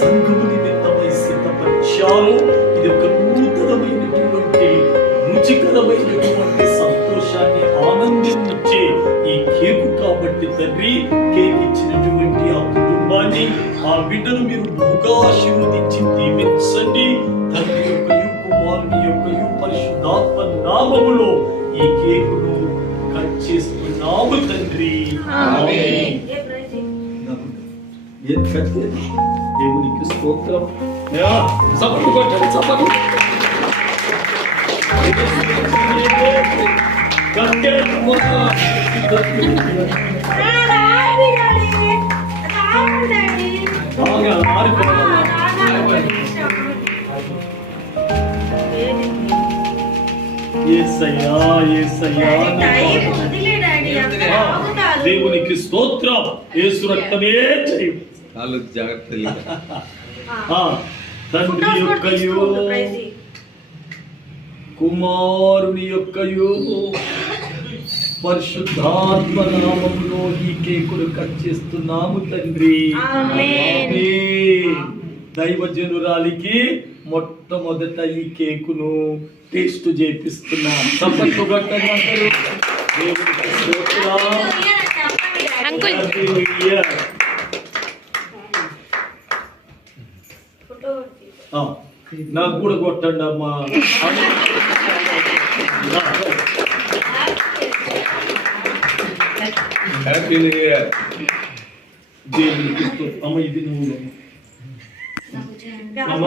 సంఘము నిమిత్తమై సిద్ధపరిచారు. ఇది ఒక నూతనమైనటువంటి రుచికరమైనటువంటి సంతోషాన్ని ఆనందించే ఈ కేకు కాబట్టి తండ్రి, కేక్ ఇచ్చినటువంటి ఆ కుటుంబాన్ని, ఆ బిడ్డను మీరు బహుగా ఆశీర్వదించి దీవించండి. తండ్రి యొక్కయు కుమారుని యొక్కయు పరిశుద్ధాత్మ నామములో ఈ కేకును కట్ చేస్తున్నాము తండ్రి. దేవునికి స్తోత్రం. చప్పట్లు కొట్టండి, చప్పట్లు. దేవునికి స్తోత్రం. యేసు రక్తమే జయం. తండ్రి యొక్కయు కుమారుని యొక్కయు పరిశుద్ధాత్మ నామములో ఈ కేకును కట్ చేస్తున్నాము తండ్రి. దైవజనురాలికి మొట్టమొదట ఈ కేకును టేస్ట్ చేపిస్తున్నాం. చప్పట్లు కొట్టండి. నాకు కూడా కొట్టండి అమ్మా. అమ్మ ఇది నువ్వు అమ్మ